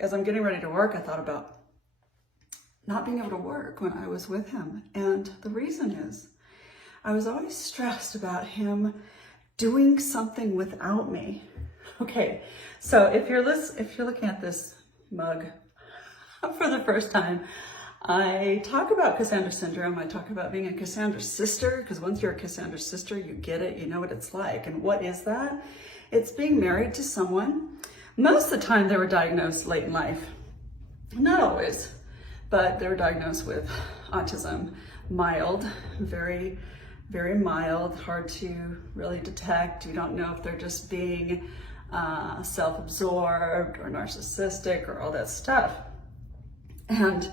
As I'm getting ready to work, I thought about not being able to work when I was with him. And the reason is I was always stressed about him doing something without me. Okay, so if you're looking at this mug for the first time, I talk about Cassandra syndrome. I talk about being a Cassandra sister, because once you're a Cassandra sister, you get it, you know what it's like. And what is that? It's being married to someone. Most of the time they were diagnosed late in life. Not always, but they were diagnosed with autism, mild, very, very mild, hard to really detect. You don't know if they're just being self-absorbed or narcissistic or all that stuff. And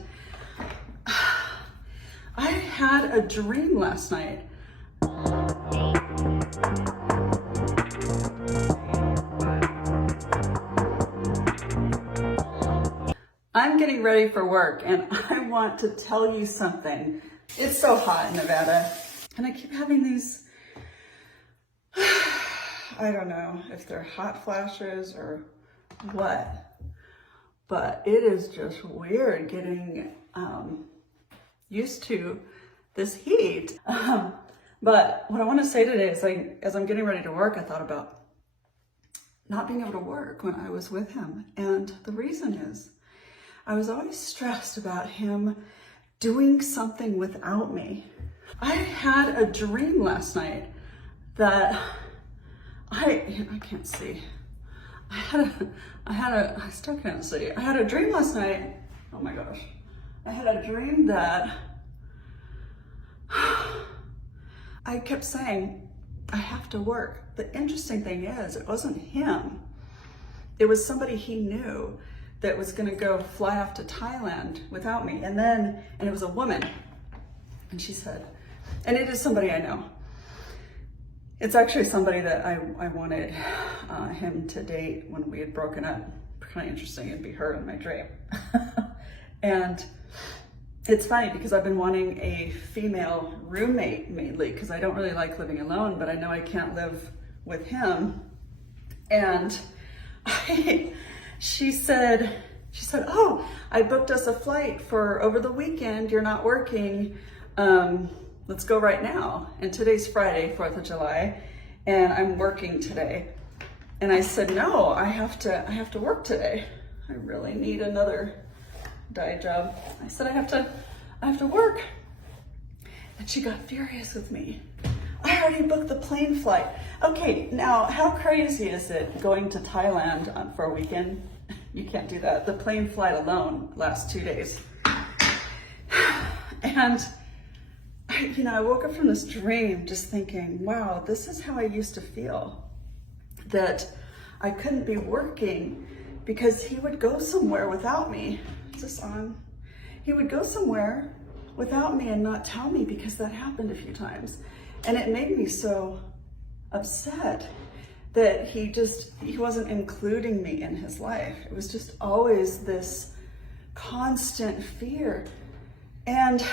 I had a dream last night. I'm getting ready for work and I want to tell you something. It's so hot in Nevada and I keep having these, I don't know if they're hot flashes or what, but it is just weird getting used to this heat. But what I want to say today is, as I'm getting ready to work, I thought about not being able to work when I was with him. And the reason is I was always stressed about him doing something without me. I had a dream last night that I can't see. I still can't see. I had a dream last night. Oh my gosh. I had a dream that I kept saying, I have to work. The interesting thing is, it wasn't him. It was somebody he knew that was gonna go fly off to Thailand without me. And it was a woman. And she said, and it is somebody I know. It's actually somebody that I wanted him to date when we had broken up. Kind of interesting, it'd be her in my dream. And it's funny because I've been wanting a female roommate mainly because I don't really like living alone, but I know I can't live with him. And she said, oh, I booked us a flight for over the weekend. You're not working. Let's go right now. And today's Friday, 4th of July, and I'm working today. And I said, no, I have to work today. I really need another diet job. I said, I have to work. And she got furious with me. I already booked the plane flight. Okay, now how crazy is it going to Thailand for a weekend? You can't do that. The plane flight alone lasts 2 days. And I woke up from this dream just thinking, wow, this is how I used to feel. That I couldn't be working because he would go somewhere without me. Is this on? He would go somewhere without me and not tell me, because that happened a few times. And it made me so upset that he wasn't including me in his life. It was just always this constant fear. And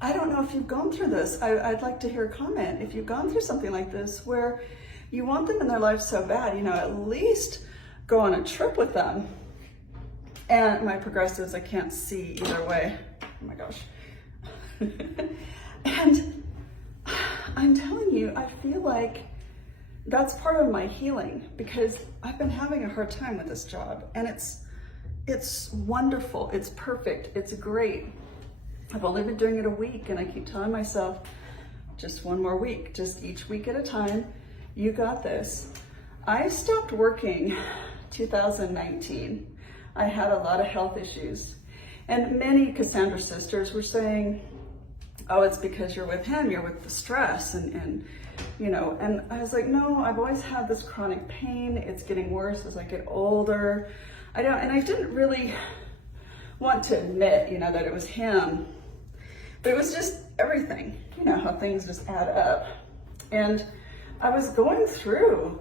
I don't know if you've gone through this. I'd like to hear a comment. If you've gone through something like this where you want them in their life so bad, at least go on a trip with them. And my progressives, I can't see either way. Oh my gosh. And I'm telling you, I feel like that's part of my healing, because I've been having a hard time with this job, and it's wonderful, it's perfect, it's great. I've only been doing it a week, and I keep telling myself, just one more week, just each week at a time. You got this. I stopped working 2019. I had a lot of health issues, and many Cassandra sisters were saying, oh, it's because you're with him, you're with the stress, and I was like, no, I've always had this chronic pain. It's getting worse as I get older. I didn't really want to admit, that it was him, but it was just everything, how things just add up. And I was going through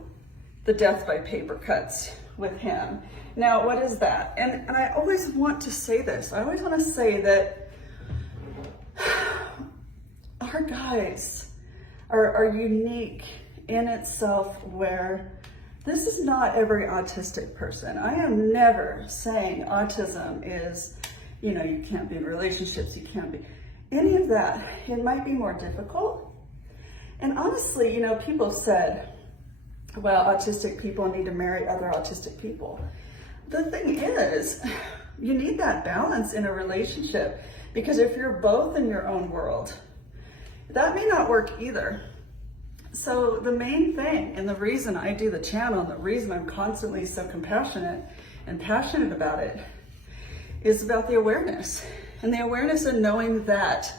the death by paper cuts with him. Now, what is that? And I always want to say this. I always want to say that our guides are unique in itself, where this is not every autistic person. I am never saying autism is, you know, you can't be in relationships, you can't be any of that. It might be more difficult. And honestly, you know, people said, well, autistic people need to marry other autistic people. The thing is, you need that balance in a relationship, because if you're both in your own world, that may not work either. So the main thing, and the reason I do the channel, and the reason I'm constantly so compassionate and passionate about it, is about the awareness. And the awareness of knowing that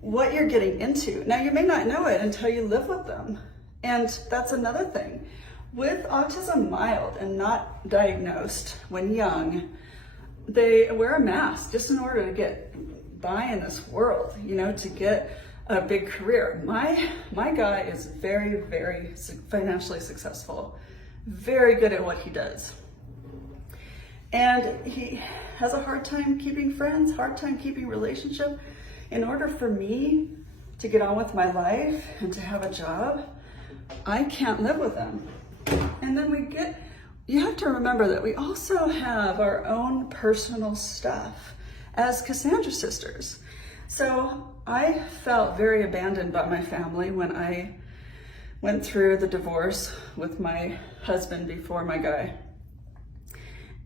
what you're getting into. Now, you may not know it until you live with them. And that's another thing. With autism mild and not diagnosed when young, they wear a mask just in order to get by in this world, you know, to get a big career. My guy is very, very financially successful, very good at what he does. And he has a hard time keeping friends, hard time keeping relationship. In order for me to get on with my life and to have a job, I can't live with him. And then you have to remember that we also have our own personal stuff as Cassandra Sisters. So I felt very abandoned by my family when I went through the divorce with my husband before my guy.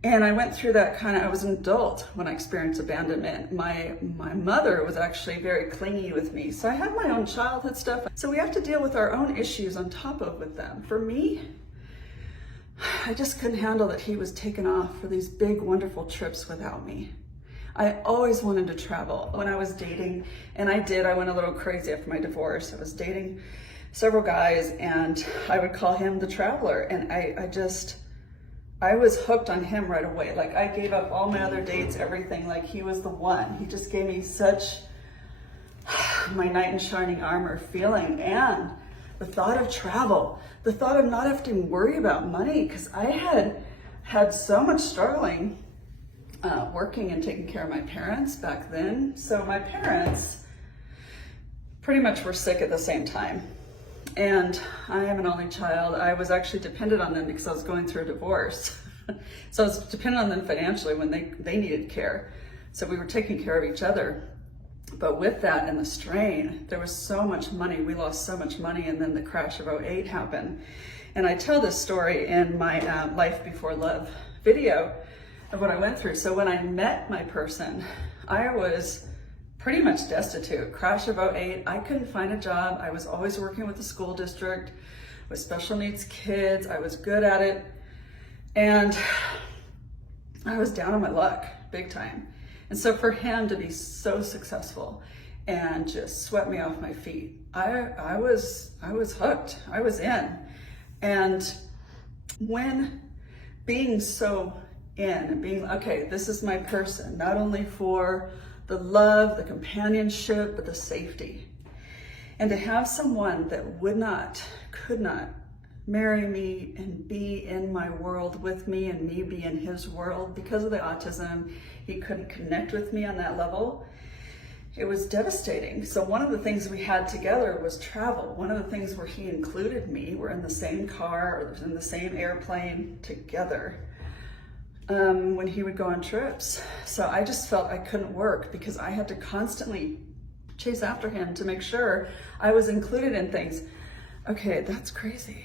And I went through that I was an adult when I experienced abandonment. My mother was actually very clingy with me. So I had my own childhood stuff. So we have to deal with our own issues on top of with them. For me, I just couldn't handle that he was taken off for these big, wonderful trips without me. I always wanted to travel. When I was dating, and I went a little crazy after my divorce. I was dating several guys, and I would call him the traveler. And I was hooked on him right away. Like, I gave up all my other dates, everything, like he was the one. He just gave me such my knight in shining armor feeling. And the thought of travel, the thought of not having to worry about money, because I had so much struggling working and taking care of my parents back then. So my parents pretty much were sick at the same time. And I am an only child. I was actually dependent on them because I was going through a divorce. So I was dependent on them financially when they needed care. So we were taking care of each other. But with that and the strain, there was so much money. We lost so much money, and then the crash of '08 happened. And I tell this story in my Life Before Love video of what I went through. So when I met my person, I was pretty much destitute. Crash of '08, I couldn't find a job. I was always working with the school district with special needs kids. I was good at it. And I was down on my luck, big time. And so for him to be so successful and just swept me off my feet, I was hooked. I was in. And when being so in, being, okay, this is my person, not only for the love, the companionship, but the safety. And to have someone that could not marry me and be in my world with me and me be in his world because of the autism, he couldn't connect with me on that level. It was devastating. So one of the things we had together was travel. One of the things where he included me, we're in the same car or in the same airplane together. When he would go on trips. So I just felt I couldn't work because I had to constantly chase after him to make sure I was included in things. Okay, that's crazy.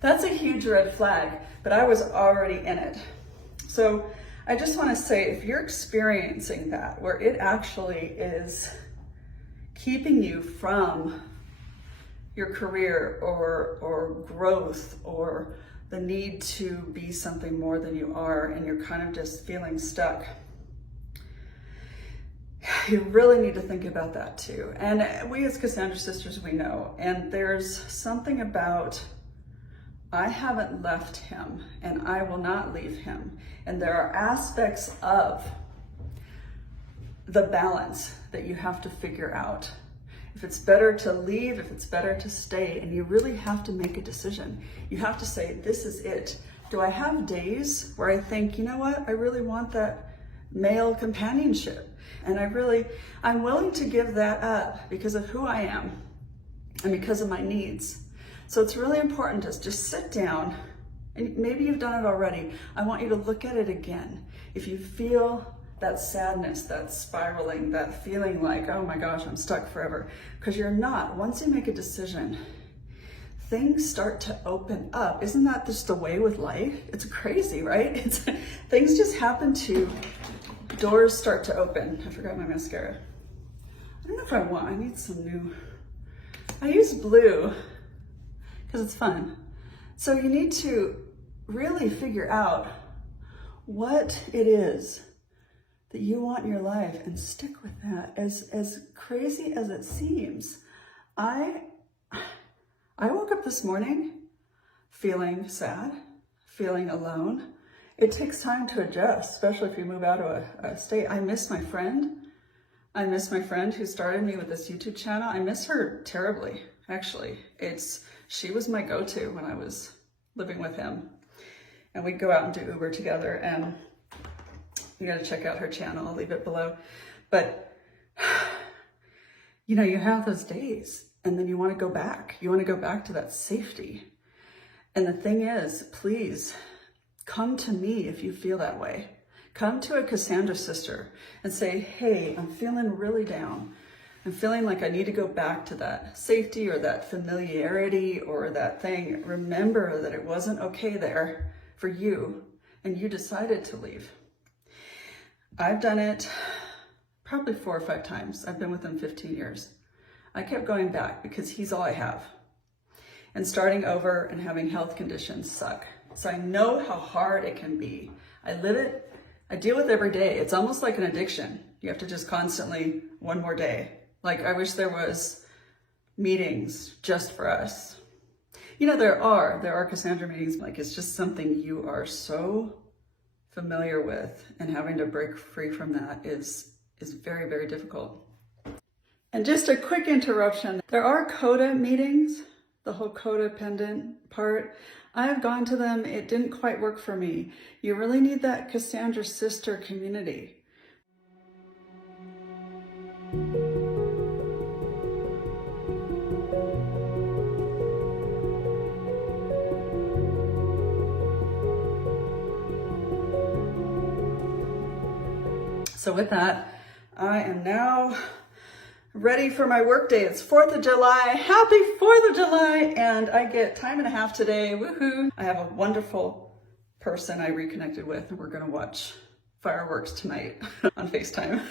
That's a huge red flag, but I was already in it. So I just want to say, if you're experiencing that, where it actually is keeping you from your career or growth or the need to be something more than you are, and you're kind of just feeling stuck, you really need to think about that too. And we as Cassandra Sisters, we know, and there's something about, I haven't left him and I will not leave him. And there are aspects of the balance that you have to figure out. If it's better to leave, if it's better to stay, and you really have to make a decision. You have to say, this is it. Do I have days where I think, you know what, I really want that male companionship, and I'm willing to give that up because of who I am and because of my needs. So it's really important to just sit down, and maybe you've done it already. I want you to look at it again. If you feel that sadness, that spiraling, that feeling like, oh my gosh, I'm stuck forever, because you're not. Once you make a decision, things start to open up. Isn't that just the way with life? It's crazy, right? Things just happen to, doors start to open. I forgot my mascara. I don't know if I need some new. I use blue because it's fun. So you need to really figure out what it is that you want in your life and stick with that. As crazy as it seems, I woke up this morning feeling sad, feeling alone. It takes time to adjust, especially if you move out of a state. I miss my friend. I miss my friend who started me with this YouTube channel. I miss her terribly, actually. She was my go-to when I was living with him. And we'd go out and do Uber together, and you gotta check out her channel. I'll leave it below. But, you know, you have those days, and then you wanna go back. You wanna go back to that safety. And the thing is, please come to me if you feel that way. Come to a Cassandra Sister and say, hey, I'm feeling really down. I'm feeling like I need to go back to that safety or that familiarity or that thing. Remember that it wasn't okay there for you, and you decided to leave. I've done it probably 4 or 5 times. I've been with him 15 years. I kept going back because he's all I have. And starting over and having health conditions suck. So I know how hard it can be. I live it. I deal with it every day. It's almost like an addiction. You have to just constantly, one more day. Like, I wish there was meetings just for us. You know, there are Cassandra meetings. Like, it's just something you are so familiar with, and having to break free from that is very, very difficult. And just a quick interruption. There are CODA meetings, the whole codependent part. I've gone to them. It didn't quite work for me. You really need that Cassandra Sister community. So with that, I am now ready for my work day. It's 4th of July. Happy 4th of July. And I get time and a half today. Woohoo. I have a wonderful person I reconnected with, and we're going to watch fireworks tonight on FaceTime.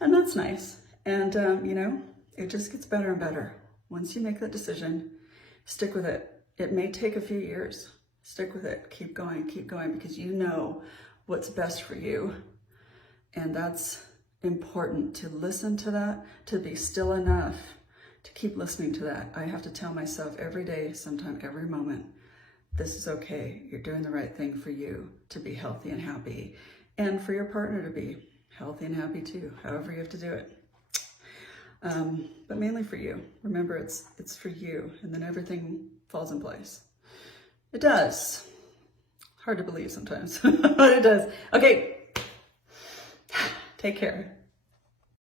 And that's nice. And, you know, it just gets better and better. Once you make that decision, stick with it. It may take a few years. Stick with it. Keep going, because you know what's best for you. And that's important, to listen to that, to be still enough to keep listening to that. I have to tell myself every day, sometime every moment, this is okay. You're doing the right thing for you to be healthy and happy, and for your partner to be healthy and happy too, however you have to do it. But mainly for you. Remember, it's for you, and then everything falls in place. It does. Hard to believe sometimes, but it does. Okay. Take care.